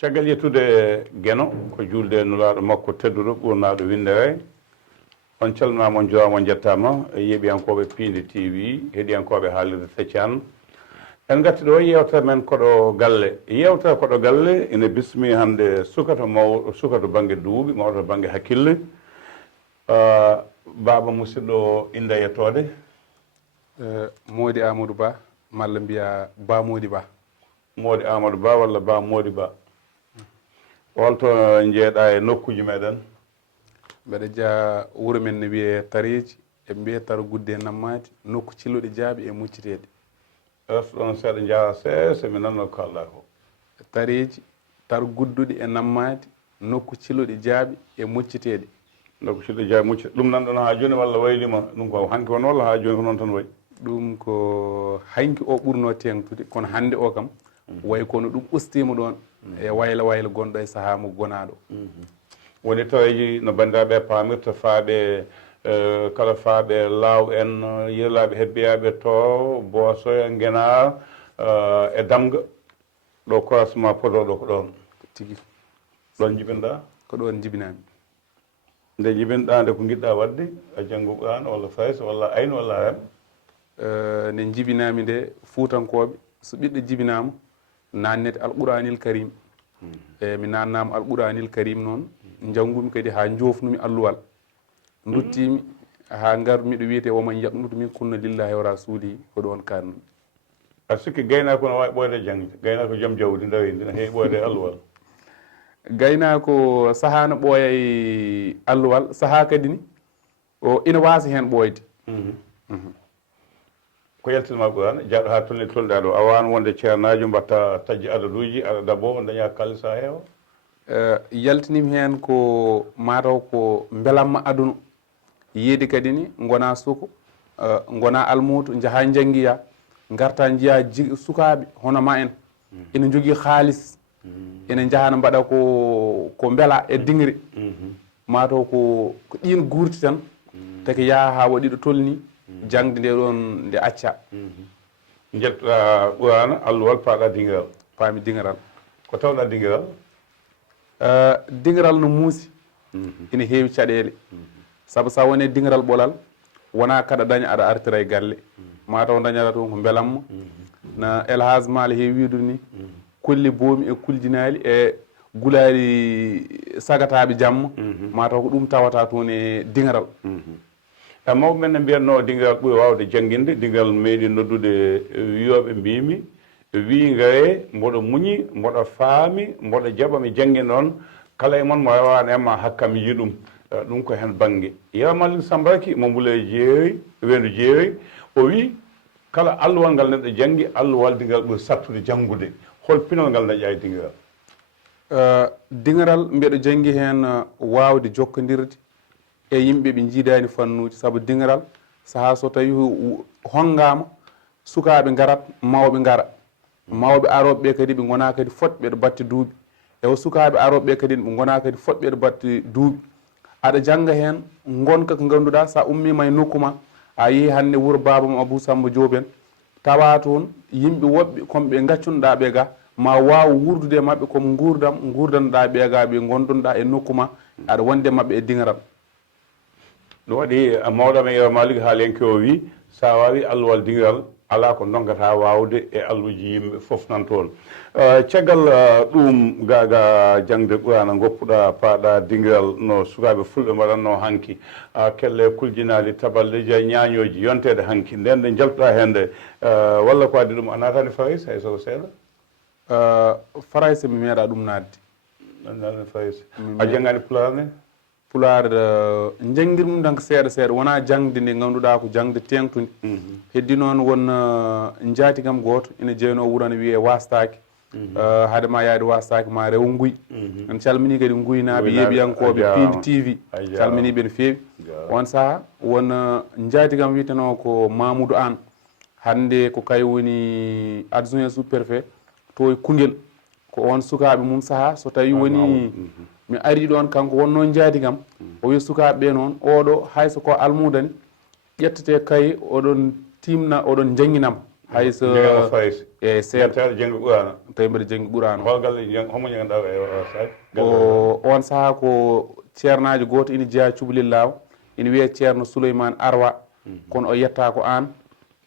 caggal yettude Geno ko julde nulaaɗo makko tedduɗo ɓurnaaɗo windere on calminama on jurama on jettama yeeɓiyankoɓe Piindi TV heeɗiyankoɓe haalirde Feccan en gatti ɗo yewtere men Koɗo Galle yewtere Koɗo Galle ene bismi hande sukato mawɗo sukato banggue duuɓi mawɗo banggue hakkille baba musidɗo inda yettode Moodi Amadou Ba malla mbiya Ba Moodi Ba Moodi Amadou Ba walla Ba Moodi Ba holto jeeɗa e nokkuji meɗen mbeɗa jaa wuuro men ne wiye Tareji e mbiye Taro Gudde Nammati nokku cilluɗe jaabi e mucciteɗe ɗon seeɗa jaa seese mi nanno ko kalɗa ko Tareji Taro Gudduɗe e Nammati nokku cilluɗe jaabi e mucciteɗe nokku cilluɗe jaabi mucciteɗe ɗum nanɗon ha joni walla waylima ɗum ko hanki won walla ha joni ko noon tan wayi ɗum ko hanki o ɓurno tengtude kono hande o kam way kono ɗum ustima ɗon e wayla wayla gonɗo e saaha mo gonaɗo woni taweji no bandiraɓe pamirta faaɓe kala faaɓe laaw en yirlaɓe hebbiyaɓe to Boso e Général e Damga ɗo croisement podoɗo ko ɗon tigui ɗon jibinɗa ko ɗon jibinami nde jibinɗa nde ko giɗɗa wadde a janggo Qur'an walla faysa walla ayno walla rem nde jibinami nde Fuutankoɓe so ɓiɗɗo jibinama nannete Alqouranil Karim e mi nannama Alqouranil Karim noon janggumi kadi ha jofnumi alluwal duttimi ha gar miɗo wiyete woman yaqnutu min kunna lillahi wa rasulihi ko ɗon kannu a sikki gaynako no wawi ɓoyde jangde gaynako joom jawdi ndawindi ne heewi ɓoyde alluwal gaynako saaha no ɓooya e alluwal saaha kadi ni o ina wasa hen ɓoyde ko yaltinma Qur'an jaaɗo ha tolɗa ɗo a wawan wonde ceernajo mbatta tajji adaduji aɗa dabo daña kalisa heewa yaltinimi hen ko mataw ko belamma aduna yiide kadi ni gona suko gona almuto jaaha jangguiya garta jiiya sukaɓe hono ma en ina jogui haalis ina jahana mbaɗa ko beela e dingri mataw ko ɗin guurti tan taki yaa ha waɗiɗo tolni jangde nde ɗon nde acca jettoɗa Qur'an alluwal paɗa dingiral paami dingiral ko tawɗa dingiral dingiral no muusi ina heewi caɗele saabu sa woni dingiral ɓolal wona kaɗa daña aɗa artira e galle mataw dañata toon ko beelamma no elhage maala heewi wiidude ni kolli boomi e kuljinali e gulari sagataɓe jamma mataw ko ɗum tawata toon e dingiral mawɓe men ne mbiyatno dingiral ɓuuri wawde jangginde dingiral meeɗi noddude wiyoɓe mbimi wi gaye mboɗo muñi mboɗo faami mboɗo jaɓa mi janggi noon kala e moon mo rewani emma hakka mi yi ɗum ɗum ko hen banggue yewmalli Sambraki mo mbule jeeri wendu jeeri o wi kala alluwal ngal neɗɗo janggi alluwal dingiral ɓuuri sattude janggude hol pinol ngal dañƴa e dingiral dingiral mbiɗo janggi hen wawde jokkodirde e yimɓe ɓe jiidani fannuji saabu dingiral saaha so tawi hongama sukaɓe garat mawɓe gara mawɓe aroɓeɓe kadi ɓe gona kadi fotɓe ɓeɗo batte duuɓi ewo sukaɓe aroɓeɓe kadi ɓe gona kadi fotɓe ɓeɗo batte duuɓi aɗa jangga hen gonka ko ganduɗa sa ummima e nokkuma a yeehi hande wuuro babam Abou Samba Diop en tawa toon yimɓe woɓɓe kono ɓe gaccunoɗa ɓe ga ma waw wurdude e mabɓe komo gurdanoɗa ɓe ga ɓe gondonoɗa e nokkuma aɗa wonde mabɓe e dingiral ɗum waɗi mawɗo Yaw Malik haalenke o wi sa wawi alluwal dingiral ala ko dongata wawde e alluji yimɓe foof nan toon caggal ɗum gaga jangde Qur'ana goppuɗa paɗa dingiral no sukaɓe fulɓe mbaɗanno hanki kelle kuljinali tabalde ñañoji yontede hanki nden nde jaltuɗa hende walla ko addi ɗum a natani Farais hay soko seeɗa Farais mi meeɗa ɗum nadde nane Farais a janggani Pulaar ne Pulaar janggir mum tan ko seeɗa seeɗa wona jangde nde ganduɗa ko jangde tengtude heddi noon won jaati kam goto ina jeyno wuuro ne wiye Wastaki haade ma yaade Wastaki ma rew Nguy en calmini kadi Nguynaɓe yeeɓiyankoɓe Piindi TV calminiɓe no feewi on saaha won jaati kam witeno ko Mamoudou An hande ko kay woni adjoint sous préfet to e Koungel ko on sukaɓe mum saaha so tawi woni mi ari ɗon kanko wonno jaati kam o wi sukaɓe noon oɗo hayso ko almudani ƴettete kay oɗon timna oɗon jangguinam hayso e seeɗa jengo ɓurano tawi mbiɗa jengi ɓurano hol galle homo ñaganɗa on saaha ko ceernajo goto ina jeeya cubalel law ina wiye ceerno Souleymane Arwa kono o yetta ko an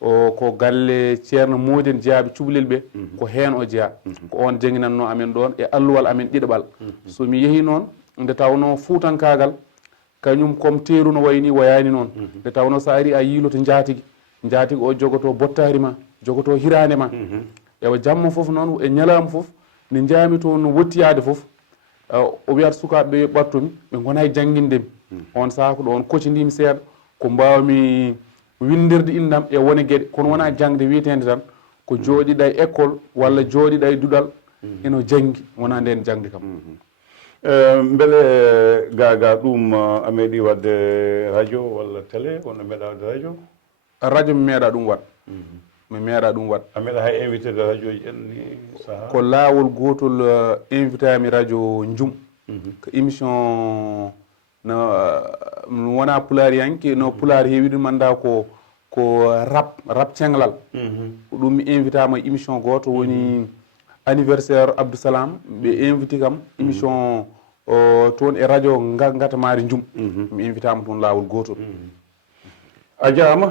ko galle ceerno Moodi en jeeyaɓe cubalel ɓe ko hen o jeeya ko on jenginanno amen ɗon e alluwal amen ɗiɗaɓal somi yeehi noon nde tawno fuutankagal kañum comme teeru no wayni wayani noon nde tawno sa ari a yiiloto jaatigui o jogoto bottari ma jogoto hirande ma ewa jamma foof noon e ñalama foof nde jaami to no wottiyade foof o wiyata sukaɓeɓe yo ɓattomi ɓe gona e jangguindemi on saaha ko ɗo on koccodimi seeɗa ko mbawmi windirde indam e wone gueɗe kono wona jangde wiyetede tan ko jooɗiɗa e école walla jooɗiɗa e duɗal eno janggi wona nden jangde kam beele gaga ɗum a meeɗi wadde radio walla télé wonno meeɗa wadde radio mi meeɗa ɗum wat mi meeɗa ɗum wat a meeɗa hay invité de radio ji en ni saaha ko laawol gotol invité ami radio Njum ko émission no wona pulariyanke no pular heewi ɗum anda ko rap cenglal ko ɗum mi invité ama émission goto woni anniversaire Abdou Salam ɓe invité kam émission toon e radio Ngatamari Njum mi invité ama toon laawol gotol a jarama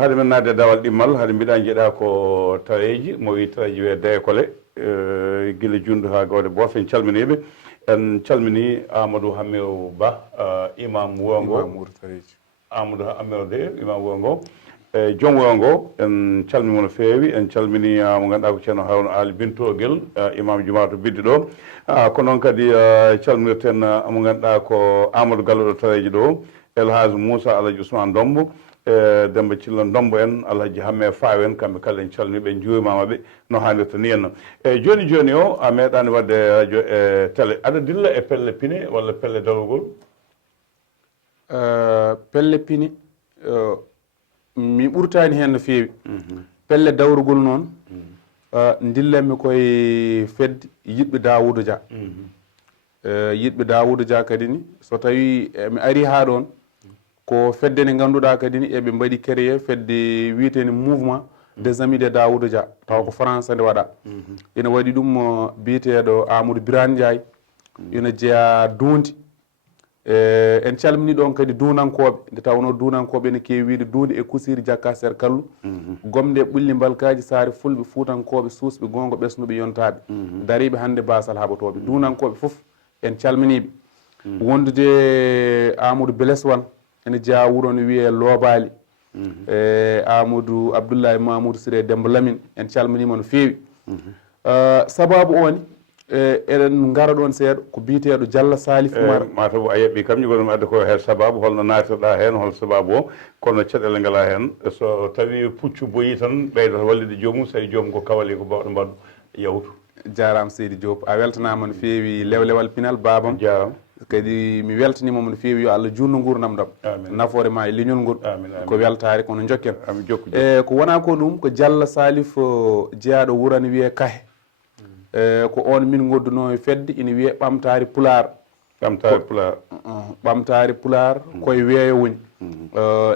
haade men nadde dawal ɗimmal haade mbiɗa jeeɗa ko taweji mo wi taweji wiye décollé guila jundu ha gawde boof en calminiɓe en calmini Amadou Hammew Ba imam wuro ngo Amadou Hammew de imam wuro ngo e joom wuro ngo en calmimo no feewi en calmini mo ganduɗa ko ceerno Harouna Ali Bintogel imam juma to biddi ɗo ko noon kadi calminirten mo ganduɗa ko Amadou Gallo ɗo taweji ɗo Elhage Moussa Alaji Ousmane Dombo Demba Cillo Dombo en Alhaji Hamme Faw en kamɓe kala en calminiɓe en jurimamaɓe no hannirta ni henno e joni joni o a meeɗani wadde radio e télé aɗa dilla e pelle pine walla pelle darugol pelle pine mi ɓurtani hen no feewi pelle dawrugol noon dillanmi koye fedde yiɗɓe Daouda Dia yiɗɓe Daouda Dia kadi ni so tawi mi ari ha ɗon ko fedde nde ganduɗa kadi ni eɓe mbaɗi créé fedde wiyetede mouvement des amis de Daouda Dia taw ko français nde waɗa ina waɗi ɗum biyeteɗo Amadou Birane Ndiaye ina jeeya Duundi en calmini ɗon kadi duunankoɓe nde tawno duunankoɓe ne kewi wiide Duundi e Kusiri Jakka Ser Kallu gomde ɓulli mbalkaji saare fulɓe fuutankoɓe suusɓe gongo ɓesnuɓe yontaɓe dariɓe hande basal haɓatoɓe duunankoɓe foof en calminiɓe wondude Amadou Beleswan ene jeeya wuro no wiye Lobali Amadou Abdoullahi Mamoudou Siré Demba Lamine en calminima no feewi sababu oni eɗen gara ɗon seeɗa ko biyeteɗo Diallo Salif Oumar mataw a yeɓɓi kam ñugoɗum adde ko hen sababu holno natirɗa hen hol sababu o kono caɗele ngala hen so tawi puccu boyi tan ɓeydoto wallide joomum so tawi joomum ko kawali ko bawɗo mbaɗɗo yawtu jarama Seydi Diop a weltanama no feewi lewlewal pinal babam jarama kadi mi weltanimamo no feewi yo Allah junno gurdam ɗam nafoore ma e leñol ngol ko weltare kono jokken ko wona ko ɗum ko Diallo Salif jeeyaɗo wuuro ne wiye Kahe ko on min godduno e fedde ina wiye ɓamtare pular ɓamtare pular koye weeyo woni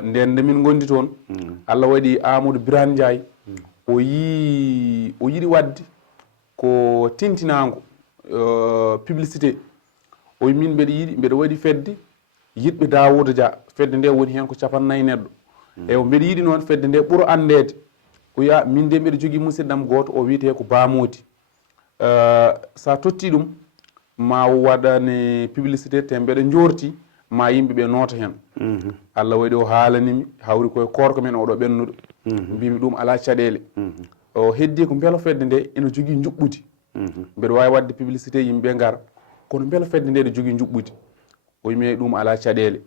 nden nde min gondi toon Allah waɗi Amadou Birane Ndiaye o yiɗi wadde ko tintinago publicité o min mbeɗa yiiɗi mbeɗa waɗi fedde yiɗɓe Daouda Dia fedde nde woni hen ko 40 neɗɗo e mbeɗa yiiɗi noon fedde nde ɓuura andede o wiya min de mbeɗa jogui musidɗam goto o wiyete ko Bamodi sa totti ɗum ma waɗane publicité te mbeɗa jorti ma yimɓeɓe noota hen Allah waɗi o haalanimi hawri koye korko men oɗo ɓennuɗo mbimi ɗum ala caɗele o heddi ko beelo fedde nde ene jogui juɓɓudi mbeɗa wawi wadde publicité yimɓeɓe gara kono beelo fedde nde ɗe jogui juɓɓudi o wimi ɗum ala caɗele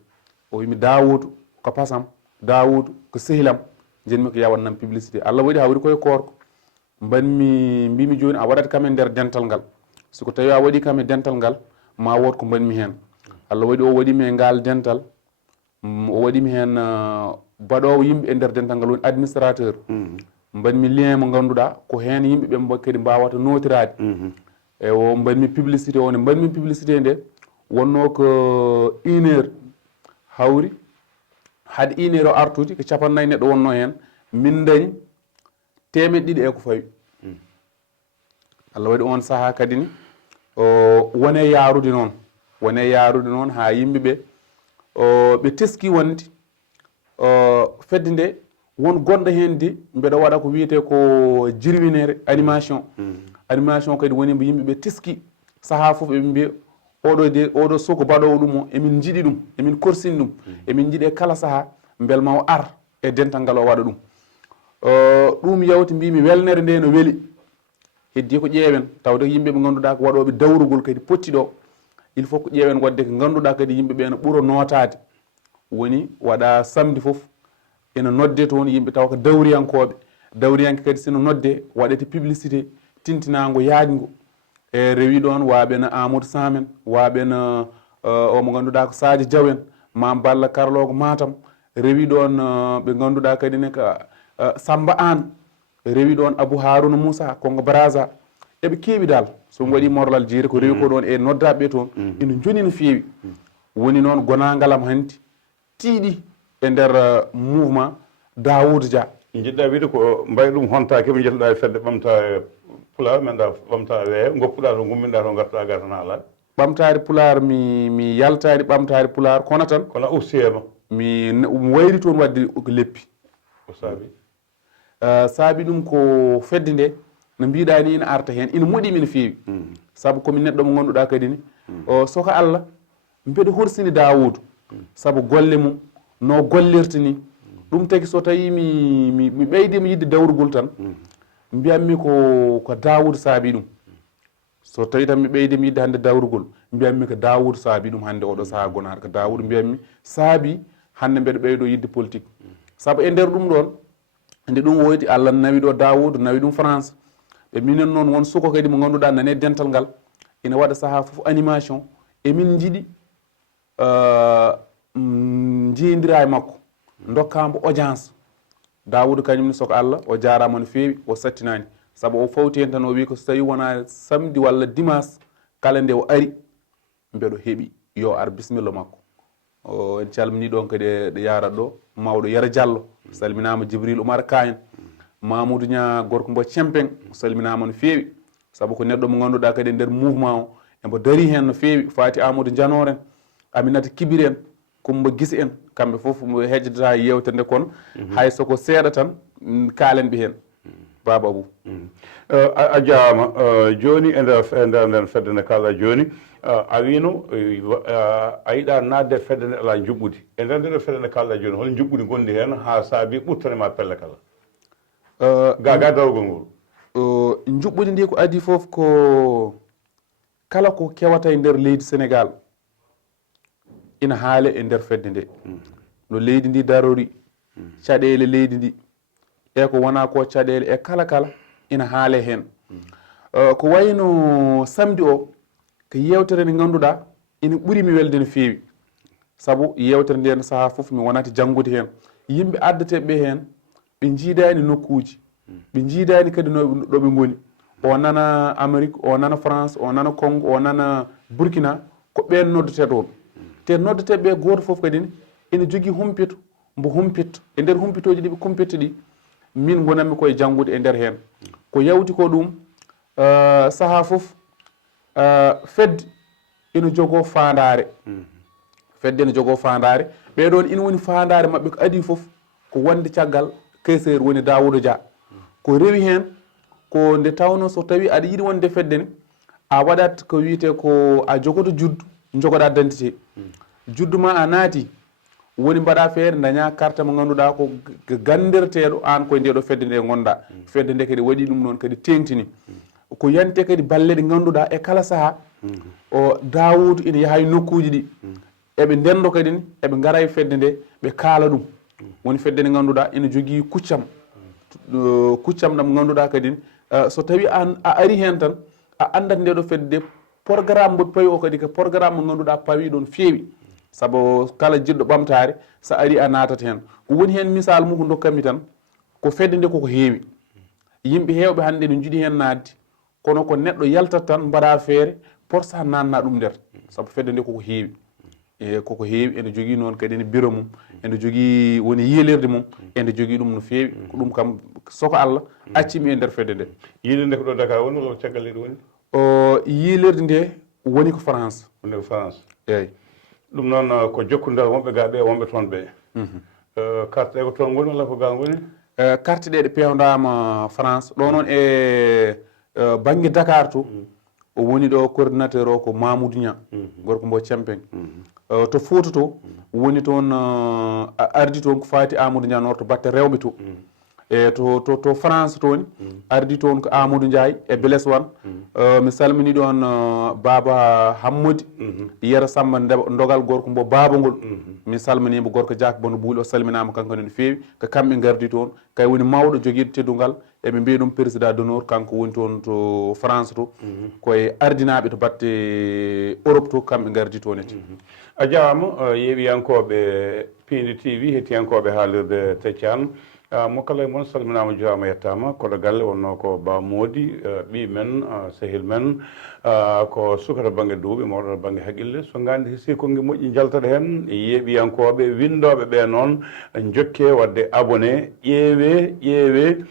o wimi Daoudou ko pasam Daoudou ko sehilam jenmi ko yawannam publicité Allah waɗi hawri koye korko mbanmi mbimi joni a waɗat kam e nder dental ngal siko tawi a waɗi kam e dental ngal ma wood ko mbanmi hen Allah waɗi o waɗimi e ngal dental o waɗimi hen baɗowo yimɓe e nder dental ngal woni administrateur mbanmi lien mo ganduɗa ko hen yimɓeɓe kadi mbawata notirade e o mbanmi publicité o ne mbanmi publicité nde wonno ko 1 heure hawri haade 1 heure o artude ko 40 neɗɗo wonno hen min dañi temeɗɗiɗi e ko fawi Allah waɗi on saha kadi ni wone yaarude noon ha yimɓeɓe ɓe teski wonde fedde nde won gonɗo hen de mbeɗa waɗa ko wiyete ko jirwinere animation animation kadi woni mbo yimɓeɓe teski saha foof eɓe mbiya oɗo soko baɗowo ɗum o emin jiiɗi ɗum emin korsini ɗum emin jiiɗi e kala saaha beel ma o ar e dental ngal o waɗa ɗum ɗum yawti mbimi welnere nde no weeli heddi ko ƴeewen tawde yimɓe ɓe ganduɗa ko waɗoɓe dawrugol kadi pottiɗo il faut ko ƴeewen wadde ko ganduɗa kadi yimɓeɓe no ɓuura notade woni waɗa samedi foof ene nodde toon yimɓe taw ko dawriyanke kadi sino nodde waɗete publicité tintinago yaajgo e rewi ɗon waɓeno Amadou Samen waɓeno omo ganduɗa ko Sadio Diaw en Mame Balla Karlogo Matam rewi ɗon ɓe ganduɗa kadi ne ko Samba An rewi ɗon Abou Harouna Moussa Kongo Braza eɓe keewi dal so waɗi morlal jeeri ko rewi ko ɗon e noddaɓe toon ina joni no feewi woni noon gonagalam hanti tiiɗi e nder mouvement Daouda Dia jiɗɗa wiide ko mbay ɗum hontake ɓe jettoɗa e fedde ɓamta pulaar menɗa ɓamta weeyo goppuɗa to gumminɗa to garta gar tan haala ɓamtare pulaar mi yaltani ɓamtare pulaar kono tan kono ustiema mi wayri toon wadde ko leppi ko saabi saabi ɗum ko fedde nde no mbiɗa ni ina arta hen ina moɗimi no feewi saabu komi neɗɗo mo ganduɗa kadi ni soko Allah mbeɗa horsini Daoudou saabu golle mum no gollirta ni ɗum tagi so tawi mi ɓeydima yidde dawrugol tan mbiyatmi ko Daoudou saabi ɗum so tawi tan mi ɓeydima yidde hande dawrugol mbiyatmi ko Daoudou saabi ɗum hande oɗo saaha gonaɗo ko Daoudou mbiyatmi saabi hande mbeɗa ɓeydo yidde politique saabu e nder ɗum ɗon nde ɗum woyti Allah nawi ɗo Daoudou nawi ɗum France ɓe minen noon won suko kadi mo ganduɗa nane dental ngal ina waɗa saaha foof animation emin jiiɗi jeeyidira e makko dokkamo audience Daoudou kañumne soko Allah o jarama no feewi o sattinani saabu o fawti hen tan o wi ko so tawi wona samedi walla dimanche kala nde o ari mbeɗo heeɓi yo ar bisimilla makko en calmini ɗon kadi ɗo yarat ɗo mawɗo Yero Diallo salminama Djibril Oumar Ka en Mamoudou Nia gorko mbo Cempeng salminama no feewi saabu ko neɗɗo mo ganduɗa kadi nder mouvement o embo daari hen no feewi Fati Amadou Dianor en Aminata Kibir en Coumba Guisse en kamɓe foof hejjata yewtere nde kono hay soko seeɗa tan kaalen ɓe hen Baba Abou a jarama joni e nder fedde nde kalɗa joni a wino a yiɗa nadde fedde nde ala juɓɓudi e nder nde fedde nde kalɗa joni hol juɓɓudi gondi hen ha saabi ɓurtanema pelle kala ga dawgol ngol juɓɓudi ndi ko adi foof ko kala ko kewata e nder leydi Sénégal ina haale e nder fedde nde no leydi ndi darori caɗele leydi ndi e ko wona ko caɗele e kala ina haale hen ko wayno samedi o ko yewtere nde ganduɗa ina ɓuurimi welde no feewi saabu yewtere nde saaha foof mi wonati janggude hen yimɓe addateɓe hen ɓe jiidani nokkuji ɓe jiidani kadi ɗoɓe goni o nana Amérique o nana France o nana Congo o nana Burkina ko ɓen noddete ɗon te noddeteɓe goto foof kadi ene jogui humpito mbo humpitto e nder humpitoji ɗi ɓe kumpitto ɗi min gonanmi koye janggude e nder hen ko yawti ko ɗum saaha foof fedde ina jogo fandare fedde ene jogo fandare ɓeɗon ina woni fandare mabɓe ko adi foof ko wonde caggal kaysere woni Daouda Dia ko rewi hen ko nde tawno so tawi aɗa yiiɗi wonde fedde ne a waɗat ko wiyete ko a jogoto juddu jogoɗa dentité juddu ma a naati woni mbaɗa feere daña carte mo ganduɗa ko gandirteɗo an koye ndeɗo fedde nde gonɗa fedde nde kadi waɗi ɗum noon kadi tengtini ko yante kadi balle ɗe ganduɗa e kala saaha o Daoudou ina yaaha e nokkuji ɗi eɓe ndendo kadi ni eɓe gara e fedde nde ɓe kaala ɗum woni fedde nde ganduɗa ina jogui kuccam ɗam ganduɗa kadi so tawi a ari hen tan a andat ndeɗo fedde nde programme mo pawi o kadi ko programme mo ganduɗa pawi ɗon feewi saabu kala jiɗɗo ɓamtare so ari a natat hen ko woni hen misal mum ko dokkami tan ko fedde nde koko heewi yimɓe hewɓe hande ne jiiɗi hen nadde kono ko neɗɗo yaltat tan mbaɗa feere porsa nanna ɗum nder saabu fedde nde koko heewi e koko heewi ene jogii noon kadi ene biro mum ene jogii woni yiilirde mum ene jogii ɗum no feewi ko ɗum kam soko Allah accimi e nder fedde nde yiilirde ko ɗo Dakar woni walla caggal leydi woni o yiilirde nde woni ko France woni ko France eeyi ɗum noon ko jokkundal wonɓe gaa ɓe wonɓe toon ɓe carte ɗe ko toon ngoni walla ko gaa ngoni carte ɗe ɗe pewndama France ɗo noon e baŋnge Dakar to o woni ɗo coordinateur o ko Mamoudou Niang gorko mbo Cempeng to Fouta to woni toon ardi toon ko faati Amadou Niang to batte rewɓe to e to France toon ardi toon ko Amadou Ndiaye e Blaise Wane mi salmini ɗon Baba Hammodi Yero Samba Ndogal gorko mbo babangol mi salminimo gorko Diak Bono Buuli o salminama kankone no feewi ko kamɓe gardi toon kay woni mawɗo joguiɗo teddungal eɓe mbiya ɗum président d'honneur kanko woni toon to France to koye ardinaɓe to batte Europe to kamɓe gardi toon ete a jarama yeewiyankoɓe Piindi TV hettiyankoɓe haalirde Teccan mo kala e moon salminama jurama yettama Koɗo Galle wonno ko Ba Moodi ɓi men sehil men ko sukata banggue duuɓi mawɗo banggue haqqille so gandi si kongue moƴƴi jaltaɗo hen yeeɓiyankoɓe windoɓe ɓe noon jokke wadde abonné ƴeewe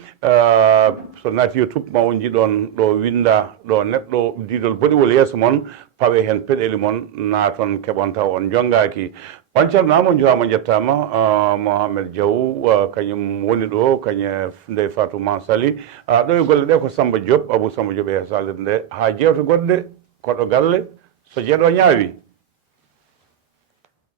so naati YouTube ma on jiiɗon ɗo winda ɗo neɗɗo didol boɗiwol yeeso moon pawe hen peɗeli moon naaton keɓon taw on jongaki on calminama on jurama jettama Mohamed Diaw kañum woni ɗo kañe Ndeye Fatou Mansali ɗo e golle ɗe ko Samba Diop Abou Samba Diop e salirde nde ha jewte goɗɗe Koɗo Galle so jeeɗo ñaawi